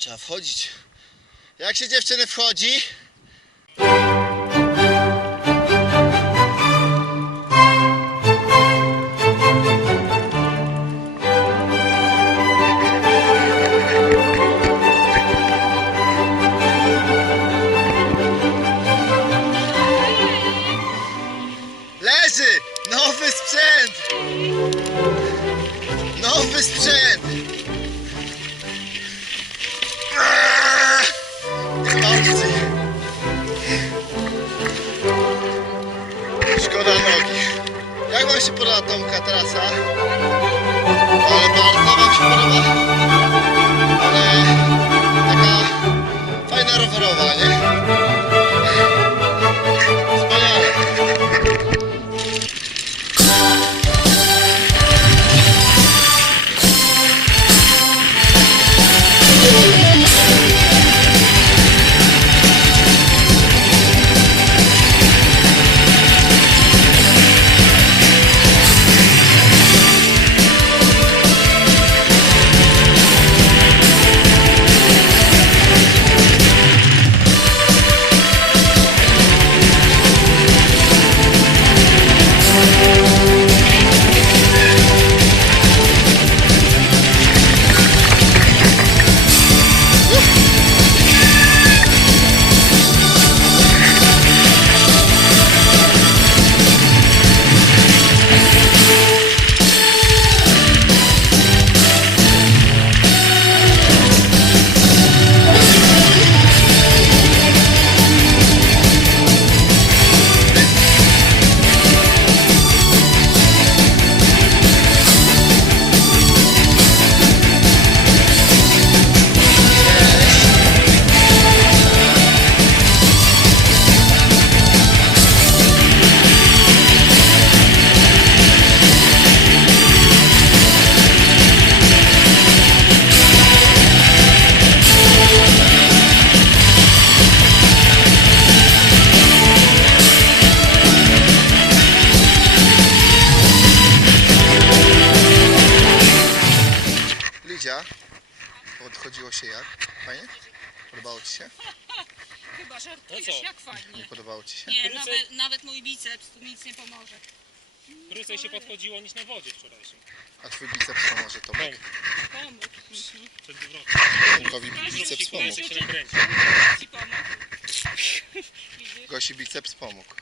trzeba wchodzić. Jak się dziewczyny wchodzi? Leży! Nowy sprzęt! Nowy sprzęt! Szkoda nogi. Jak wam się podoba Tomka trasa? Ale bardzo wam się podoba? Ale taka fajna rowerowa, nie? Odchodziło się jak? Fajnie? Podobało Ci się? Chyba żartujesz, No co? jak fajnie. Nie podobało Ci się? Nie, Krócej- nawet, nawet mój biceps tu nic nie pomoże. Krócej się podchodziło niż na wodzie wczorajszym. A Twój biceps pomoże, Tomek? Pomógł. Mhm. Przed wywrotem. Tomkowi biceps pomógł. Się nakręci. Ci pomógł. Widzisz? Gosi biceps pomógł.